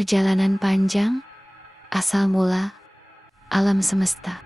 Perjalanan panjang, asal mula, alam semesta.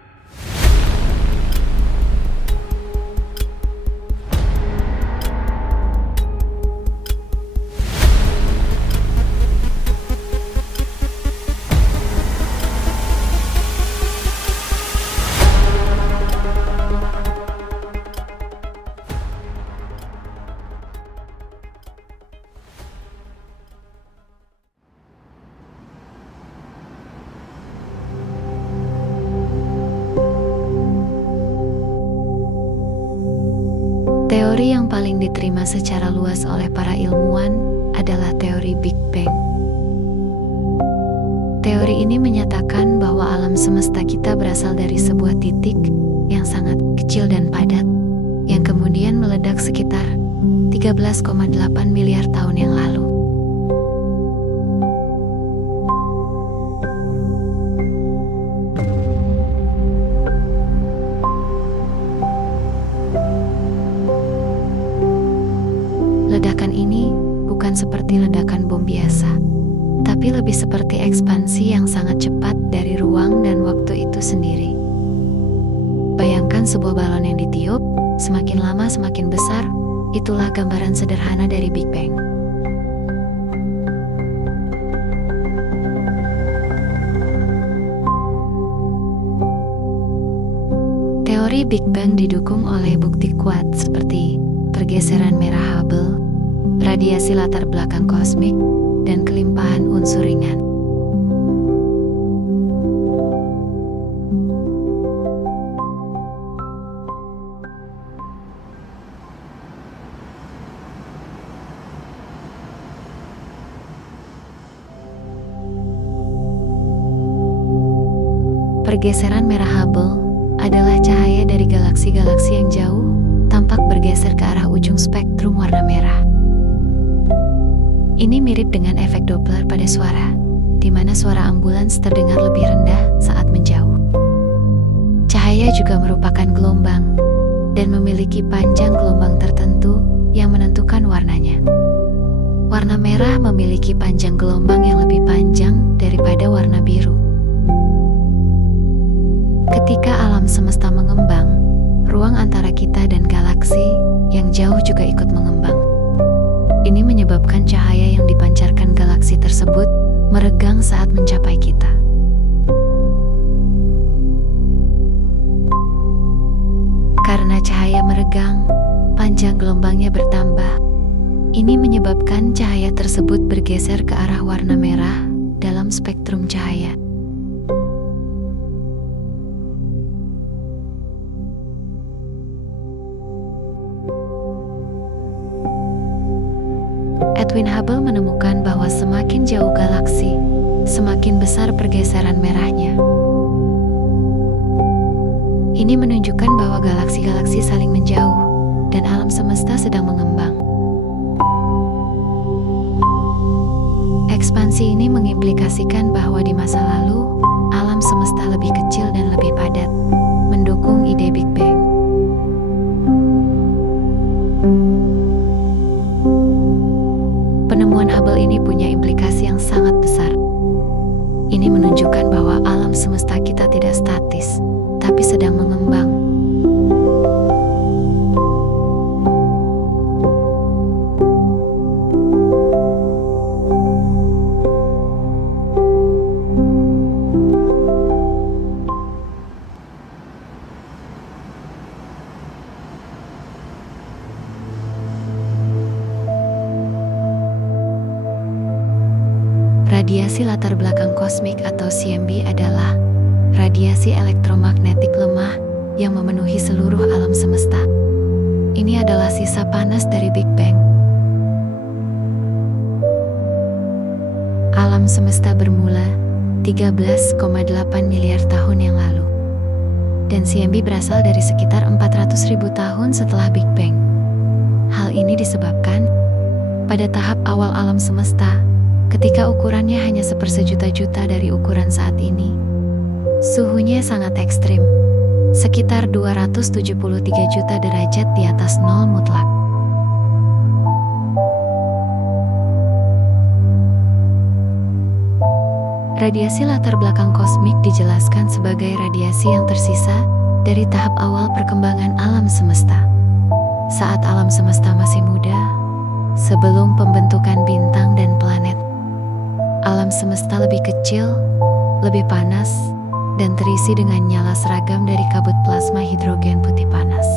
Teori yang paling diterima secara luas oleh para ilmuwan adalah teori Big Bang. Teori ini menyatakan bahwa alam semesta kita berasal dari sebuah titik yang sangat kecil dan padat, yang kemudian meledak sekitar 13,8 miliar tahun yang lalu. Ledakan ini bukan seperti ledakan bom biasa, tapi lebih seperti ekspansi yang sangat cepat dari ruang dan waktu itu sendiri. Bayangkan sebuah balon yang ditiup, semakin lama semakin besar, itulah gambaran sederhana dari Big Bang. Teori Big Bang didukung oleh bukti kuat seperti pergeseran merah Hubble, radiasi latar belakang kosmik, dan kelimpahan unsur ringan. Pergeseran merah Hubble adalah cahaya dari galaksi-galaksi yang jauh tampak bergeser ke arah ujung spektrum warna merah. Ini mirip dengan efek Doppler pada suara, di mana suara ambulans terdengar lebih rendah saat menjauh. Cahaya juga merupakan gelombang, dan memiliki panjang gelombang tertentu yang menentukan warnanya. Warna merah memiliki panjang gelombang yang lebih panjang daripada warna biru. Ketika alam semesta mengembang, ruang antara kita dan galaksi yang jauh juga ikut mengembang. Ini menyebabkan cahaya yang dipancarkan galaksi tersebut meregang saat mencapai kita. Karena cahaya meregang, panjang gelombangnya bertambah. Ini menyebabkan cahaya tersebut bergeser ke arah warna merah dalam spektrum cahaya. Edwin Hubble menemukan bahwa semakin jauh galaksi, semakin besar pergeseran merahnya. Ini menunjukkan bahwa galaksi-galaksi saling menjauh dan alam semesta sedang mengembang. Ekspansi ini mengimplikasikan bahwa di masa lalu, alam semesta lebih kecil dan lebih padat, mendukung ide Big Bang. Penemuan Hubble ini punya implikasi yang sangat besar. Ini menunjukkan bahwa alam semesta kita tidak statis, tapi sedang mengembang. Radiasi latar belakang kosmik atau CMB adalah radiasi elektromagnetik lemah yang memenuhi seluruh alam semesta. Ini adalah sisa panas dari Big Bang. Alam semesta bermula 13,8 miliar tahun yang lalu. Dan CMB berasal dari sekitar 400.000 tahun setelah Big Bang. Hal ini disebabkan pada tahap awal alam semesta, ketika ukurannya hanya sepersejuta-juta dari ukuran saat ini. Suhunya sangat ekstrim, sekitar 273 juta derajat di atas nol mutlak. Radiasi latar belakang kosmik dijelaskan sebagai radiasi yang tersisa dari tahap awal perkembangan alam semesta. Saat alam semesta masih muda, sebelum pembentukan bintang dan planet, alam semesta lebih kecil, lebih panas, dan terisi dengan nyala seragam dari kabut plasma hidrogen putih panas.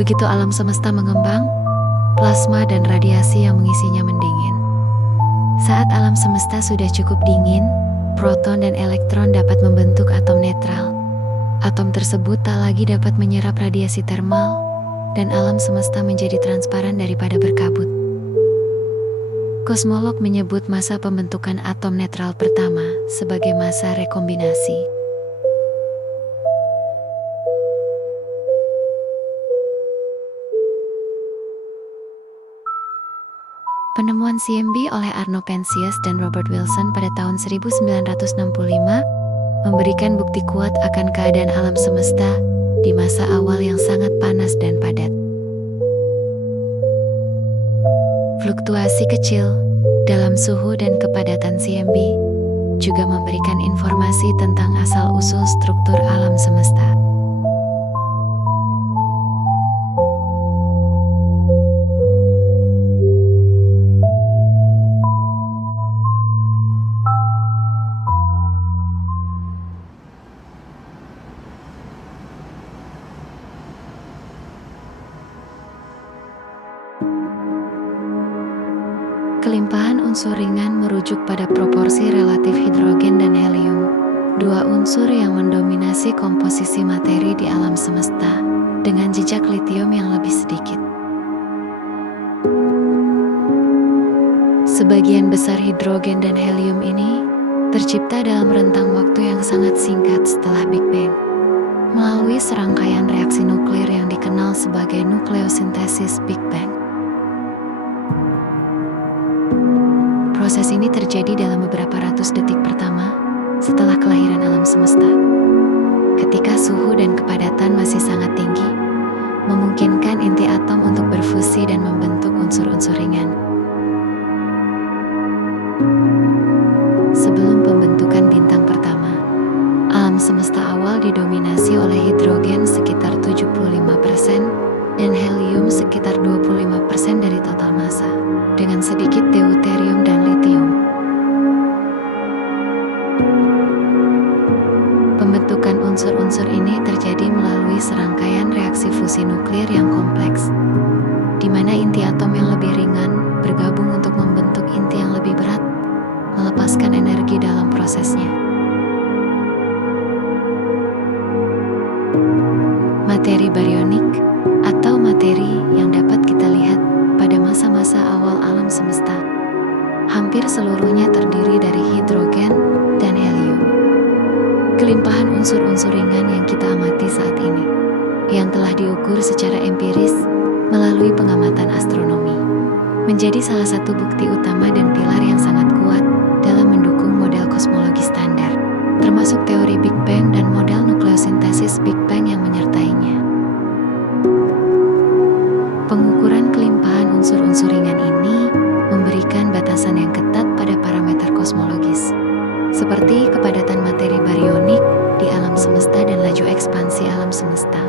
Begitu alam semesta mengembang, plasma dan radiasi yang mengisinya mendingin. Saat alam semesta sudah cukup dingin, proton dan elektron dapat membentuk atom netral. Atom tersebut tak lagi dapat menyerap radiasi termal, dan alam semesta menjadi transparan daripada berkabut. Kosmolog menyebut masa pembentukan atom netral pertama sebagai masa rekombinasi. Penemuan CMB oleh Arno Penzias dan Robert Wilson pada tahun 1965 memberikan bukti kuat akan keadaan alam semesta di masa awal yang sangat panas dan padat. Fluktuasi kecil dalam suhu dan kepadatan CMB juga memberikan informasi tentang asal-usul struktur alam semesta. Kelimpahan unsur ringan merujuk pada proporsi relatif hidrogen dan helium, dua unsur yang mendominasi komposisi materi di alam semesta, dengan jejak litium yang lebih sedikit. Sebagian besar hidrogen dan helium ini tercipta dalam rentang waktu yang sangat singkat setelah Big Bang, melalui serangkaian reaksi nuklir yang dikenal sebagai nukleosintesis Big Bang. Proses ini terjadi dalam beberapa ratus detik pertama setelah kelahiran alam semesta. Ketika suhu dan kepadatan masih sangat tinggi, memungkinkan inti atom untuk berfusi dan membentuk unsur-unsur ringan. Sebelum pembentukan bintang pertama, alam semesta awal didominasi oleh hidrogen sekitar 75% dan helium sekitar 25% dari total massa, dengan sedikit deuterium dan litium. Pembentukan unsur-unsur ini terjadi melalui serangkaian reaksi fusi nuklir yang kompleks, di mana inti atom yang lebih ringan bergabung untuk membentuk inti yang lebih berat, melepaskan energi dalam prosesnya. Materi barionik atau materi yang dapat kita lihat pada masa-masa awal alam semesta, hampir seluruhnya terdiri dari hidrogen dan helium. Kelimpahan unsur-unsur ringan yang kita amati saat ini, yang telah diukur secara empiris melalui pengamatan astronomi, menjadi salah satu bukti utama dan pilar yang sangat kuat dalam mendukung model kosmologi standar, termasuk teori Big Bang dan model nukleosintesis Big Bang yang menyertainya. Pengukuran kelimpahan unsur-unsur ringan ini memberikan batasan yang ketat pada parameter kosmologis, seperti kepadatan materi barionik di alam semesta dan laju ekspansi alam semesta.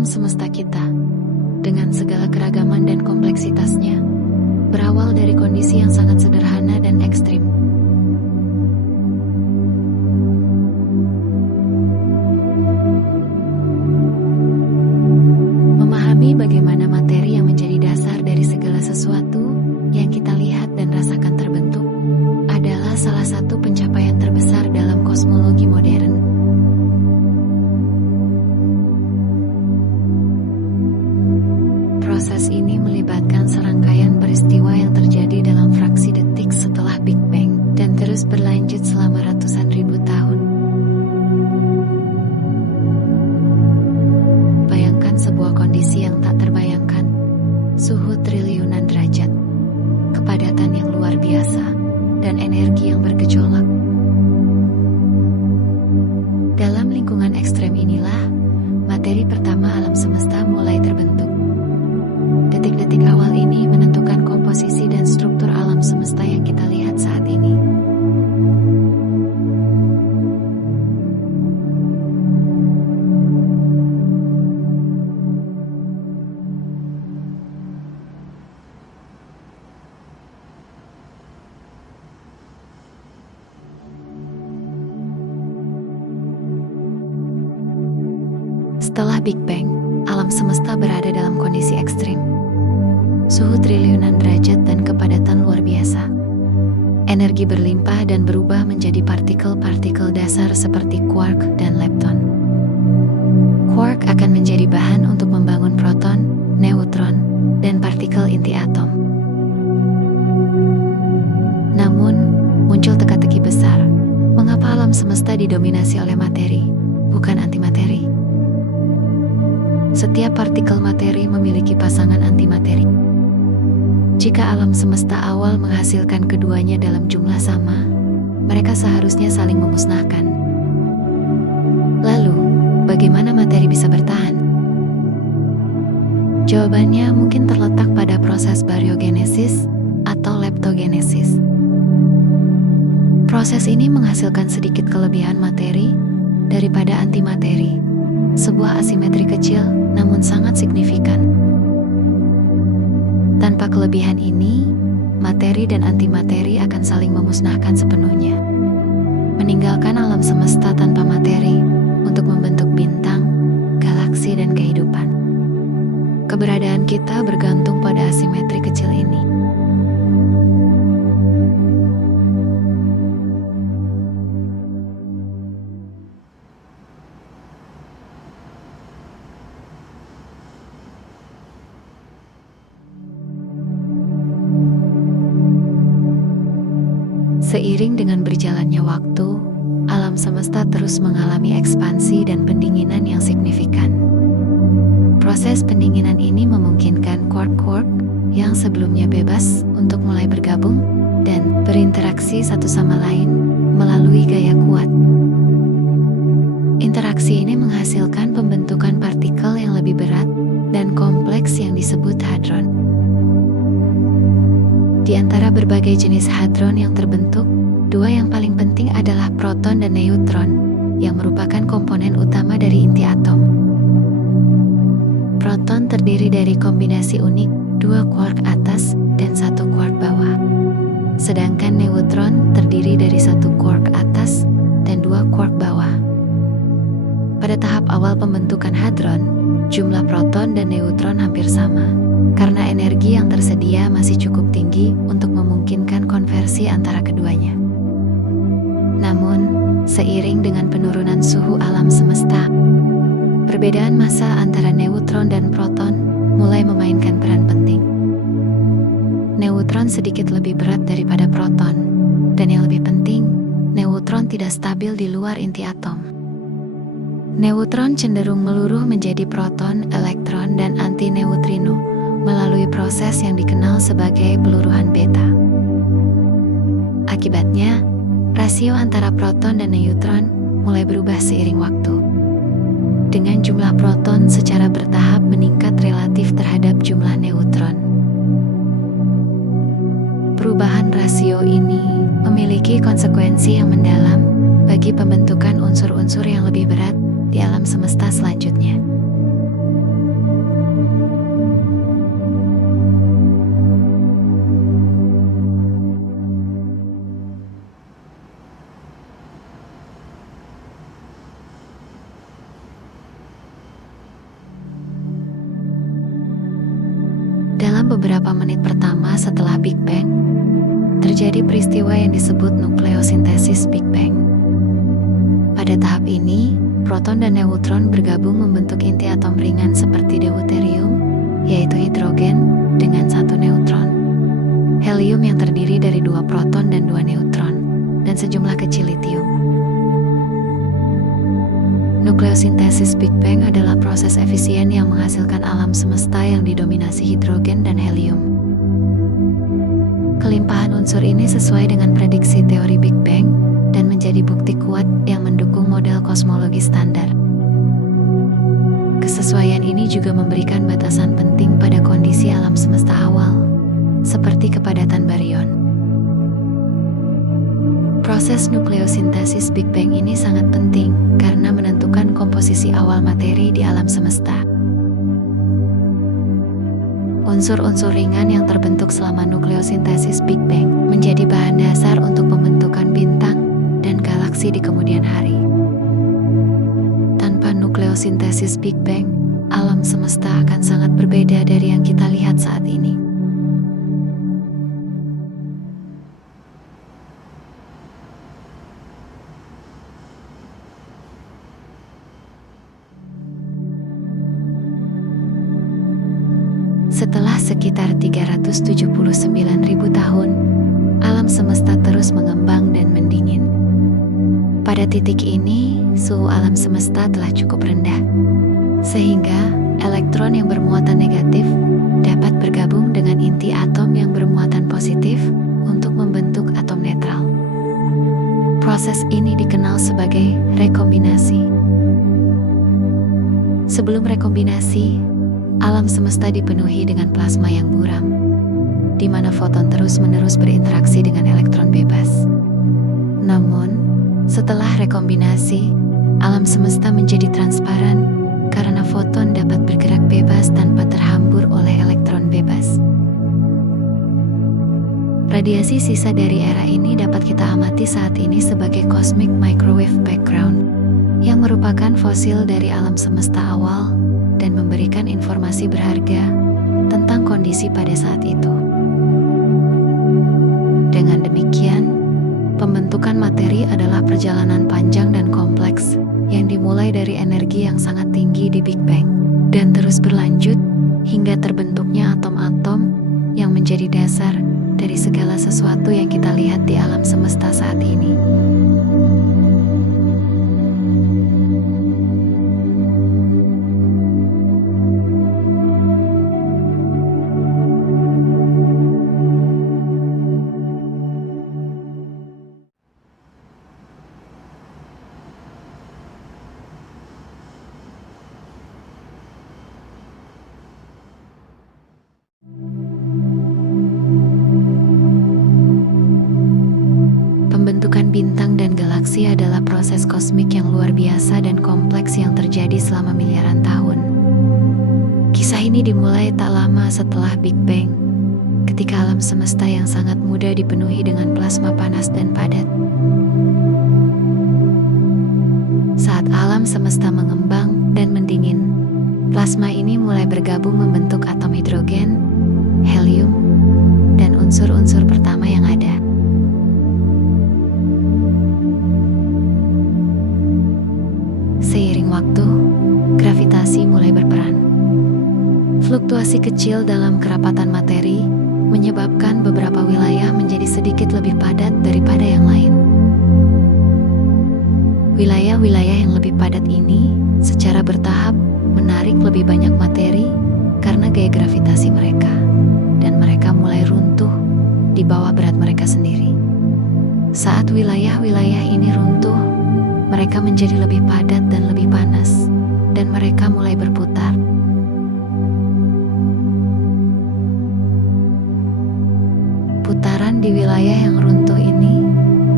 Semesta kita, dengan segala keragaman dan kompleksitasnya, berawal dari kondisi yang sangat sederhana dan ekstrim. Memahami bagaimana materi yang menjadi dasar dari segala sesuatu yang kita lihat dan rasakan terbentuk adalah salah satu pencapaian terbesar dalam kosmologi modern. Proses ini melibatkan serangkaian peristiwa Setelah Big Bang, alam semesta berada dalam kondisi ekstrim. Suhu triliunan derajat dan kepadatan luar biasa. Energi berlimpah dan berubah menjadi partikel-partikel dasar seperti quark dan lepton. Quark akan menjadi bahan untuk membangun proton, neutron, dan partikel inti atom. Namun, muncul teka-teki besar. Mengapa alam semesta didominasi oleh materi, bukan antimateri? Setiap partikel materi memiliki pasangan antimateri. Jika alam semesta awal menghasilkan keduanya dalam jumlah sama, mereka seharusnya saling memusnahkan. Lalu, bagaimana materi bisa bertahan? Jawabannya mungkin terletak pada proses baryogenesis atau leptogenesis. Proses ini menghasilkan sedikit kelebihan materi daripada antimateri, sebuah asimetri kecil namun sangat signifikan. Tanpa kelebihan ini, materi dan antimateri akan saling memusnahkan sepenuhnya, meninggalkan alam semesta tanpa materi untuk membentuk bintang, galaksi, dan kehidupan. Keberadaan kita bergantung pada asimetri kecil ini. Seiring dengan berjalannya waktu, alam semesta terus mengalami ekspansi dan pendinginan yang signifikan. Proses pendinginan ini memungkinkan quark-quark yang sebelumnya bebas untuk mulai bergabung dan berinteraksi satu sama lain melalui gaya kuat. Interaksi ini menghasilkan pembentukan partikel yang lebih berat dan kompleks yang disebut hadron. Di antara berbagai jenis hadron yang terbentuk, dua yang paling penting adalah proton dan neutron, yang merupakan komponen utama dari inti atom. Proton terdiri dari kombinasi unik, dua quark atas dan satu quark bawah. Sedangkan neutron terdiri dari satu quark atas dan dua quark bawah. Pada tahap awal pembentukan hadron, jumlah proton dan neutron hampir sama, karena energi yang tersedia masih cukup tinggi untuk memungkinkan konversi antara keduanya. Namun, seiring dengan penurunan suhu alam semesta, perbedaan massa antara neutron dan proton mulai memainkan peran penting. Neutron sedikit lebih berat daripada proton, dan yang lebih penting, neutron tidak stabil di luar inti atom. Neutron cenderung meluruh menjadi proton, elektron, dan antineutrino melalui proses yang dikenal sebagai peluruhan beta. Akibatnya, rasio antara proton dan neutron mulai berubah seiring waktu, dengan jumlah proton secara bertahap meningkat relatif terhadap jumlah neutron. Perubahan rasio ini memiliki konsekuensi yang mendalam bagi pembentukan unsur-unsur yang lebih berat di alam semesta selanjutnya. Dalam beberapa menit pertama setelah Big Bang, terjadi peristiwa yang disebut nukleosintesis Big Bang. Pada tahap ini, proton dan neutron bergabung membentuk inti atom ringan seperti deuterium, yaitu hidrogen, dengan satu neutron. Helium yang terdiri dari dua proton dan dua neutron, dan sejumlah kecil litium. Nukleosintesis Big Bang adalah proses efisien yang menghasilkan alam semesta yang didominasi hidrogen dan helium. Kelimpahan unsur ini sesuai dengan prediksi teori Big Bang dan menjadi bukti kuat yang mendukung model kosmologi standar. Kesesuaian ini juga memberikan batasan penting pada kondisi alam semesta awal, seperti kepadatan baryon. Proses nukleosintesis Big Bang ini sangat penting karena menentukan komposisi awal materi di alam semesta. Unsur-unsur ringan yang terbentuk selama nukleosintesis Big Bang menjadi bahan dasar untuk pembentukan bintang dan galaksi di kemudian hari. Tanpa nukleosintesis nukleosintesis Big Bang, alam semesta akan sangat berbeda dari yang kita lihat saat ini. Setelah sekitar 379.000 tahun, alam semesta terus mengembang dan mendingin. Pada titik ini, suhu alam semesta telah cukup rendah, sehingga elektron yang bermuatan negatif dapat bergabung dengan inti atom yang bermuatan positif untuk membentuk atom netral. Proses ini dikenal sebagai rekombinasi. Sebelum rekombinasi, alam semesta dipenuhi dengan plasma yang buram, di mana foton terus-menerus berinteraksi dengan elektron bebas. Namun, setelah rekombinasi, alam semesta menjadi transparan karena foton dapat bergerak bebas tanpa terhambur oleh elektron bebas. Radiasi sisa dari era ini dapat kita amati saat ini sebagai cosmic microwave background, yang merupakan fosil dari alam semesta awal dan memberikan informasi berharga tentang kondisi pada saat itu. Dengan demikian, pembentukan materi adalah perjalanan panjang dan kompleks yang dimulai dari energi yang sangat tinggi di Big Bang dan terus berlanjut hingga terbentuknya atom-atom yang menjadi dasar dari segala sesuatu yang kita lihat di alam semesta saat ini. Pembentukan bintang dan galaksi adalah proses kosmik yang luar biasa dan kompleks yang terjadi selama miliaran tahun. Kisah ini dimulai tak lama setelah Big Bang, ketika alam semesta yang sangat muda dipenuhi dengan plasma panas dan padat. Saat alam semesta mengembang dan mendingin, plasma ini mulai bergabung membentuk atom hidrogen, helium, dan unsur-unsur pertama yang ada. Seiring waktu, gravitasi mulai berperan. Fluktuasi kecil dalam kerapatan materi menyebabkan beberapa wilayah menjadi sedikit lebih padat daripada yang lain. Wilayah-wilayah yang lebih padat ini secara bertahap menarik lebih banyak materi karena gaya gravitasi mereka, dan mereka mulai runtuh di bawah berat mereka sendiri. Saat wilayah-wilayah ini runtuh, mereka menjadi lebih padat dan lebih panas, dan mereka mulai berputar. Putaran di wilayah yang runtuh ini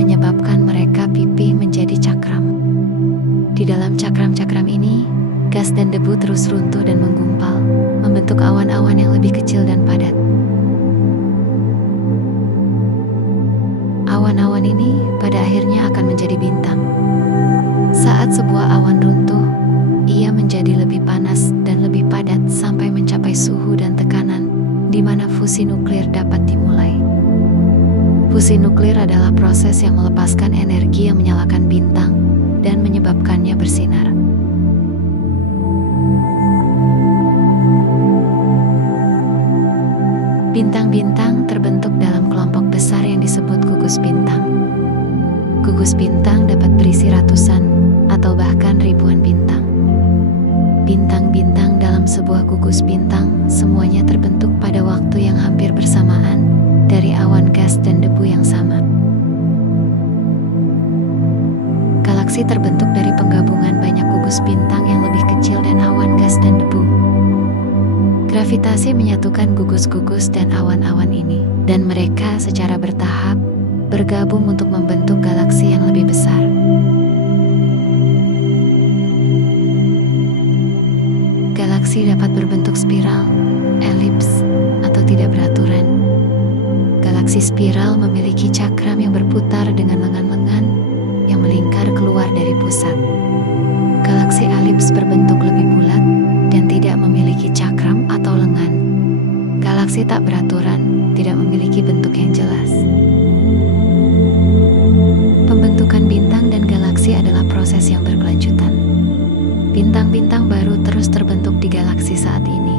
menyebabkan mereka pipih menjadi cakram. Di dalam cakram-cakram ini, gas dan debu terus runtuh dan menggumpal, membentuk awan-awan yang lebih kecil dan padat. Awan-awan ini pada akhirnya akan menjadi bintang. Saat sebuah awan runtuh, ia menjadi lebih panas dan lebih padat sampai mencapai suhu dan tekanan di mana fusi nuklir dapat dimulai. Fusi nuklir adalah proses yang melepaskan energi yang menyalakan bintang dan menyebabkannya bersinar. Bintang-bintang terbentuk dalam kelompok besar yang disebut gugus bintang. Gugus bintang dapat berisi ratusan atau bahkan ribuan bintang. Bintang-bintang dalam sebuah gugus bintang semuanya terbentuk pada waktu yang hampir bersamaan dari awan gas dan debu yang sama. Galaksi terbentuk dari penggabungan banyak gugus bintang yang lebih kecil dan awan gas dan debu. Gravitasi menyatukan gugus-gugus dan awan-awan ini, dan mereka secara bertahap bergabung untuk membentuk galaksi yang lebih besar. Galaksi dapat berbentuk spiral, elips, atau tidak beraturan. Galaksi spiral memiliki cakram yang berputar dengan lengan-lengan yang melingkar keluar dari pusat. Galaksi elips elips berbentuk lebih bulat dan tidak memiliki cakram atau lengan. Galaksi tak beraturan, tidak memiliki bentuk yang jelas. Pembentukan bintang dan galaksi adalah proses yang berkelanjutan. Bintang-bintang baru terus terbentuk di galaksi saat ini,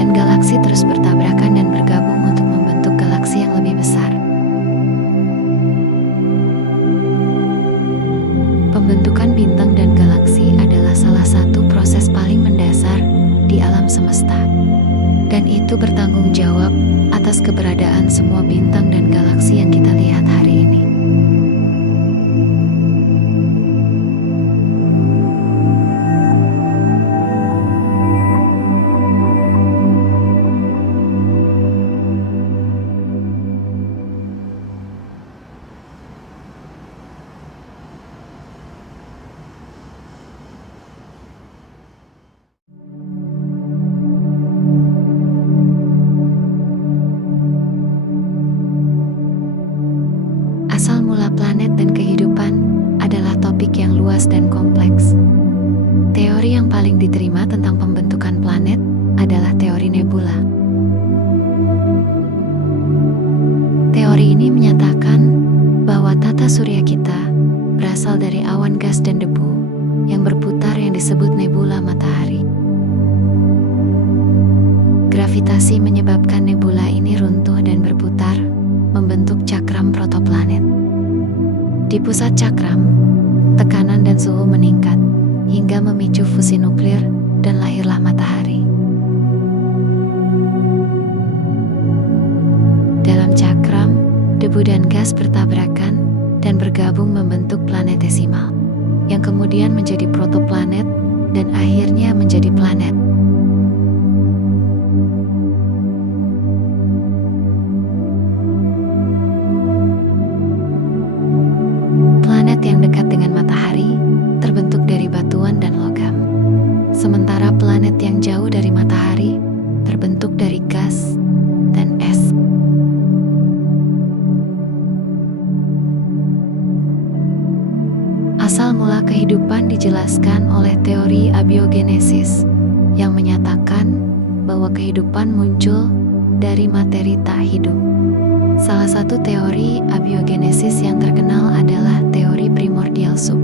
dan galaksi terus bertabrakan dan bergabung untuk membentuk galaksi yang lebih besar. Pembentukan bintang dan galaksi adalah salah satu proses paling mendasar di alam semesta, dan itu bertanggung jawab atas keberadaan semua bintang dan galaksi yang kita lihat hari ini. Asal mula planet dan kehidupan adalah topik yang luas dan kompleks. Teori yang paling diterima tentang pembentukan planet adalah teori nebula. Teori ini menyatakan bahwa tata surya kita berasal dari awan gas dan debu yang berputar yang disebut nebula matahari. Gravitasi menyebabkan nebula ini runtuh dan berputar, membentuk cakram protoplanet. Di pusat cakram, tekanan dan suhu meningkat hingga memicu fusi nuklir dan lahirlah matahari. Dalam cakram, debu dan gas bertabrakan dan bergabung membentuk planetesimal, yang kemudian menjadi protoplanet dan akhirnya menjadi planet. Planet yang dekat dengan matahari terbentuk dari batuan dan logam, sementara planet yang jauh dari matahari terbentuk dari gas dan es. Asal mula kehidupan dijelaskan oleh teori abiogenesis yang menyatakan bahwa kehidupan muncul dari materi tak hidup. Salah satu teori abiogenesis yang terkenal adalah teori primordial soup,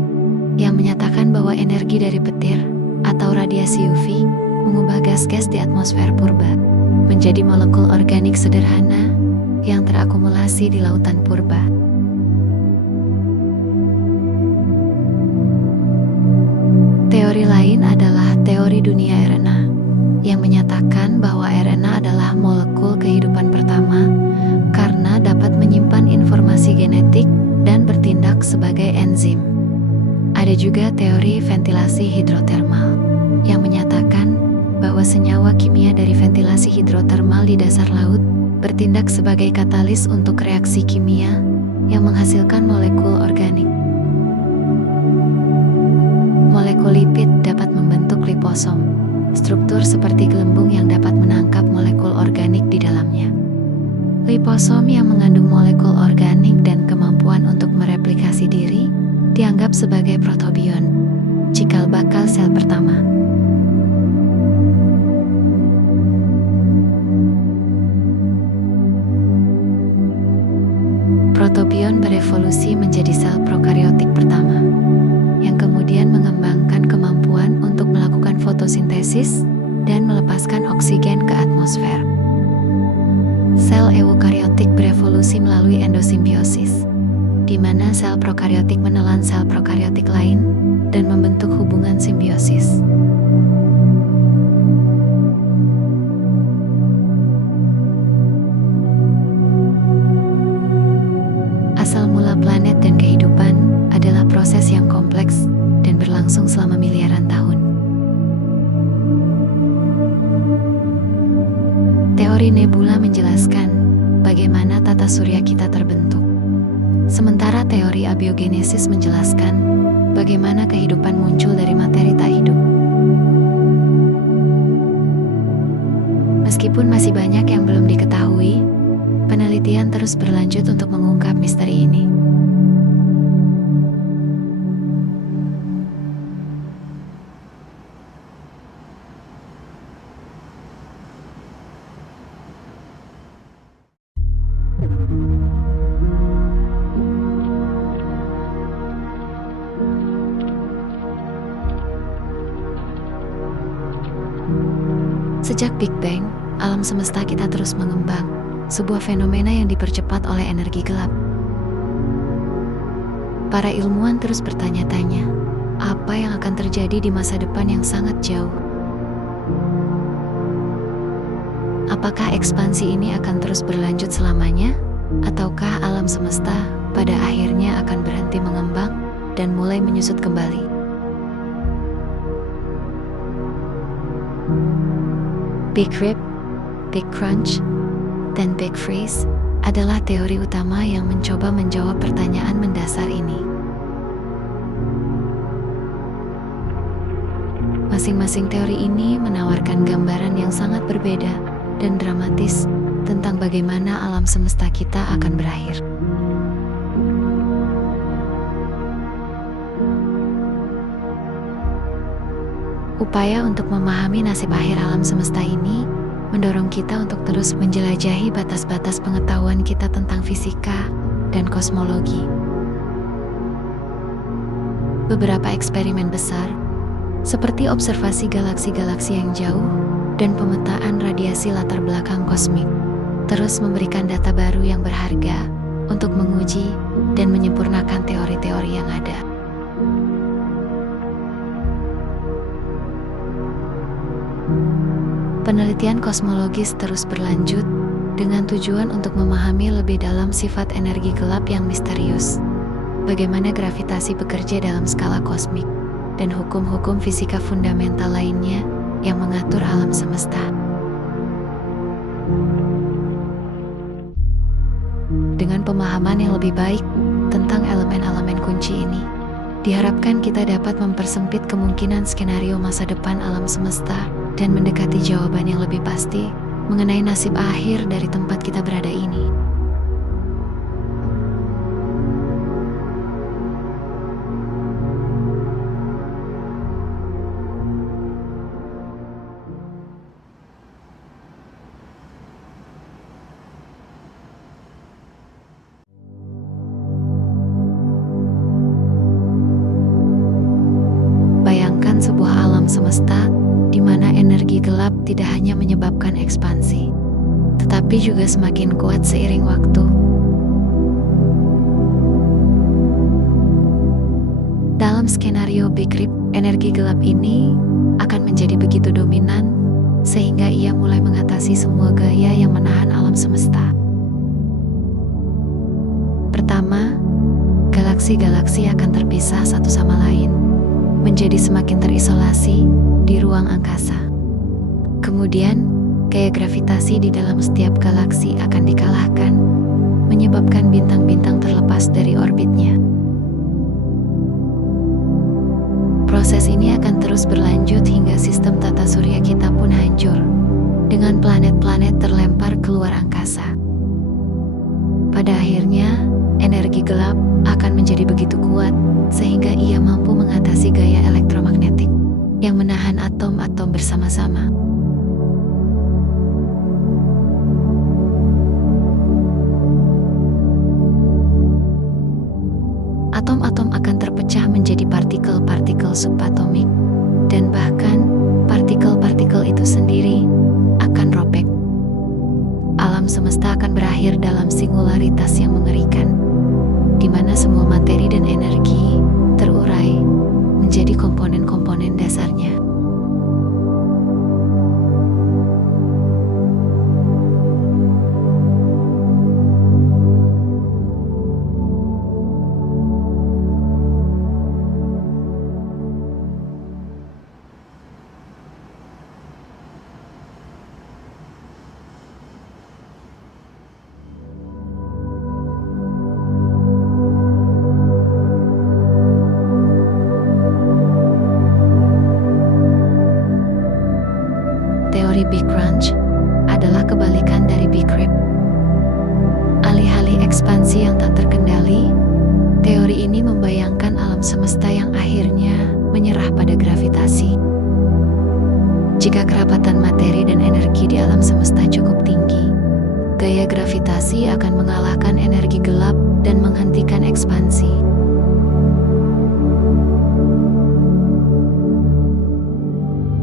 yang menyatakan bahwa energi dari petir atau radiasi UV mengubah gas-gas di atmosfer purba menjadi molekul organik sederhana yang terakumulasi di lautan purba. Teori lain adalah teori dunia RNA, yang menyatakan bahwa RNA adalah molekul kehidupan pertama karena dapat menyimpan informasi genetik dan bertindak sebagai enzim. Ada juga teori ventilasi hidrotermal yang menyatakan bahwa senyawa kimia dari ventilasi hidrotermal di dasar laut bertindak sebagai katalis untuk reaksi kimia yang menghasilkan molekul organik. Molekul lipid dapat membentuk liposom, struktur seperti gelembung yang dapat menangkap molekul organik di dalamnya. Liposom yang mengandung molekul organik dan kemampuan untuk mereplikasi diri dianggap sebagai protobion, cikal bakal sel pertama. Protobion berevolusi menjadi sel prokariotik pertama, yang kemudian mengembangkan kemampuan untuk melakukan fotosintesis dan melepaskan oksigen ke atmosfer. Sel eukariotik berevolusi melalui endosimbiosis, di mana sel prokariotik menelan sel prokariotik lain dan membentuk hubungan simbiosis. Asal mula planet dan kehidupan adalah proses yang kompleks dan berlangsung selama miliaran tahun. Teori nebula menjelaskan bagaimana tata surya kita terbentuk. Sementara teori abiogenesis menjelaskan bagaimana kehidupan muncul dari materi tak hidup. Meskipun masih banyak yang belum diketahui, penelitian terus berlanjut untuk mengungkap misteri ini. Sejak Big Bang, alam semesta kita terus mengembang, sebuah fenomena yang dipercepat oleh energi gelap. Para ilmuwan terus bertanya-tanya, apa yang akan terjadi di masa depan yang sangat jauh? Apakah ekspansi ini akan terus berlanjut selamanya? Ataukah alam semesta pada akhirnya akan berhenti mengembang dan mulai menyusut kembali? Big Rip, Big Crunch, dan Big Freeze adalah teori utama yang mencoba menjawab pertanyaan mendasar ini. Masing-masing teori ini menawarkan gambaran yang sangat berbeda dan dramatis tentang bagaimana alam semesta kita akan berakhir. Upaya untuk memahami nasib akhir alam semesta ini mendorong kita untuk terus menjelajahi batas-batas pengetahuan kita tentang fisika dan kosmologi. Beberapa eksperimen besar, seperti observasi galaksi-galaksi yang jauh dan pemetaan radiasi latar belakang kosmik, terus memberikan data baru yang berharga untuk menguji dan menyempurnakan teori-teori yang ada. Penelitian kosmologis terus berlanjut dengan tujuan untuk memahami lebih dalam sifat energi gelap yang misterius, bagaimana gravitasi bekerja dalam skala kosmik, dan hukum-hukum fisika fundamental lainnya yang mengatur alam semesta. Dengan pemahaman yang lebih baik tentang elemen-elemen kunci ini, diharapkan kita dapat mempersempit kemungkinan skenario masa depan alam semesta dan mendekati jawaban yang lebih pasti mengenai nasib akhir dari tempat kita berada ini. Bayangkan sebuah alam semesta di mana energi gelap tidak hanya menyebabkan ekspansi, tetapi juga semakin kuat seiring waktu. Dalam skenario Big Rip, energi gelap ini akan menjadi begitu dominan sehingga ia mulai mengatasi semua gaya yang menahan alam semesta. Pertama, galaksi-galaksi akan terpisah satu sama lain, menjadi semakin terisolasi di ruang angkasa. Kemudian, gaya gravitasi di dalam setiap galaksi akan dikalahkan, menyebabkan bintang-bintang terlepas dari orbitnya. Proses ini akan terus berlanjut hingga sistem tata surya kita pun hancur, dengan planet-planet terlempar keluar angkasa. Pada akhirnya, energi gelap akan menjadi begitu kuat sehingga ia mampu mengatasi gaya elektromagnetik yang menahan atom-atom bersama-sama. Atom-atom akan terpecah menjadi partikel-partikel subatomik, dan bahkan partikel-partikel itu sendiri akan robek. Alam semesta akan berakhir dalam singularitas yang mengerikan, di mana semua materi dan energi terurai menjadi komponen-komponen dasarnya. Teori Big Crunch adalah kebalikan dari Big Rip. Alih-alih ekspansi yang tak terkendali, teori ini membayangkan alam semesta yang akhirnya menyerah pada gravitasi. Jika kerapatan materi dan energi di alam semesta cukup tinggi, gaya gravitasi akan mengalahkan energi gelap dan menghentikan ekspansi.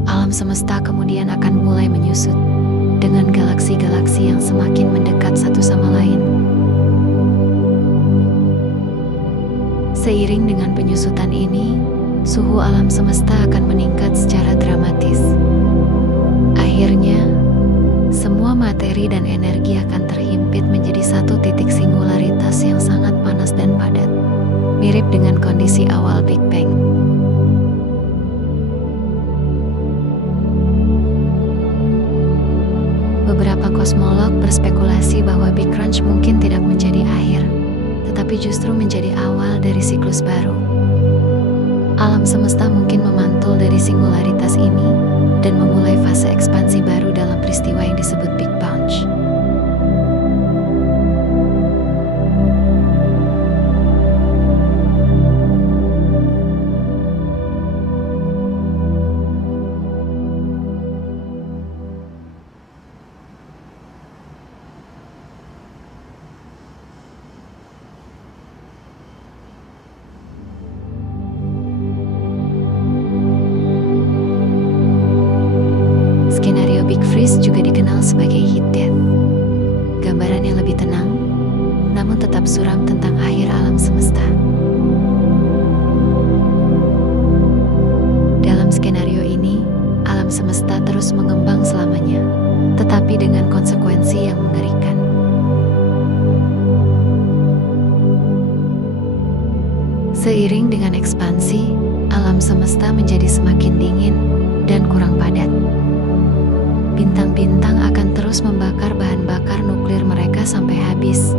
Alam alam semesta kemudian akan mulai menyusut dengan galaksi-galaksi yang semakin mendekat satu sama lain. Seiring dengan penyusutan ini, suhu alam semesta akan meningkat secara dramatis. Akhirnya, semua materi dan energi akan terhimpit menjadi satu titik singularitas yang sangat panas dan padat, mirip dengan kondisi awal Big Bang. Beberapa kosmolog berspekulasi bahwa Big Crunch mungkin tidak menjadi akhir, tetapi justru menjadi awal dari siklus baru. Alam semesta mungkin memantul dari singularitas ini dan memulai fase ekspansi baru dalam peristiwa yang disebut Big Bounce. Skenario Big Freeze juga dikenal sebagai Heat Death. Gambaran yang lebih tenang, namun tetap suram tentang akhir alam semesta. Dalam skenario ini, alam semesta terus mengembang selamanya, tetapi dengan konsekuensi yang mengerikan. Seiring dengan ekspansi, alam semesta menjadi semakin dingin dan kurang padat. Bintang-bintang akan terus membakar bahan bakar nuklir mereka sampai habis,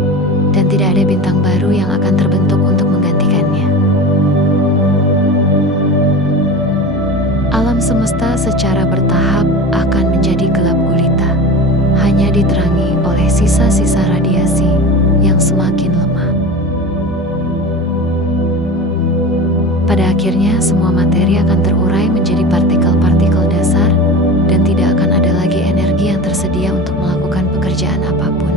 dan tidak ada bintang baru yang akan terbentuk untuk menggantikannya. Alam semesta secara bertahap akan menjadi gelap gulita, hanya diterangi oleh sisa-sisa radiasi yang semakin lemah. Pada akhirnya, semua materi akan terurai menjadi partikel-partikel dasar, dan tidak akan ada lagi energi yang tersedia untuk melakukan pekerjaan apapun.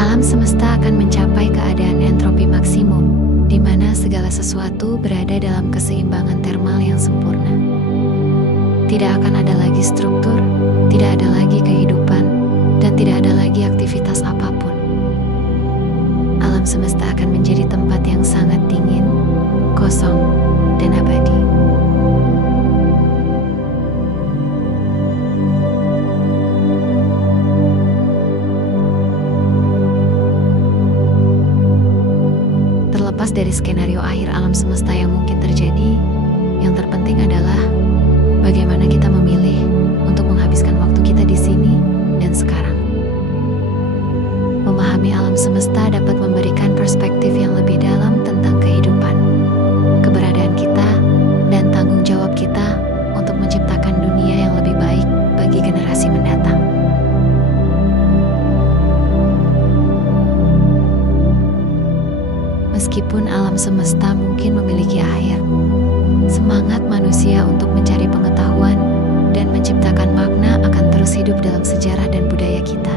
Alam semesta akan mencapai keadaan entropi maksimum, di mana segala sesuatu berada dalam keseimbangan termal yang sempurna. Tidak akan ada lagi struktur, tidak ada lagi kehidupan, dan tidak ada lagi aktivitas apapun. Alam semesta akan menjadi tempat yang sangat dingin, kosong, dan abadi. Terlepas dari skenario akhir alam semesta yang mungkin terjadi, yang terpenting adalah bagaimana kita memilih untuk menghabiskan waktu kita di sini dan sekarang. Memahami alam semesta dapat memberikan perspektif yang lebih dalam tentang kehidupan, keberadaan kita, dan tanggung jawab kita untuk menciptakan dunia yang lebih baik bagi generasi mendatang. Meskipun alam semesta mungkin memiliki akhir, semangat manusia untuk mencari pengetahuan dan menciptakan makna akan terus hidup dalam sejarah dan budaya kita.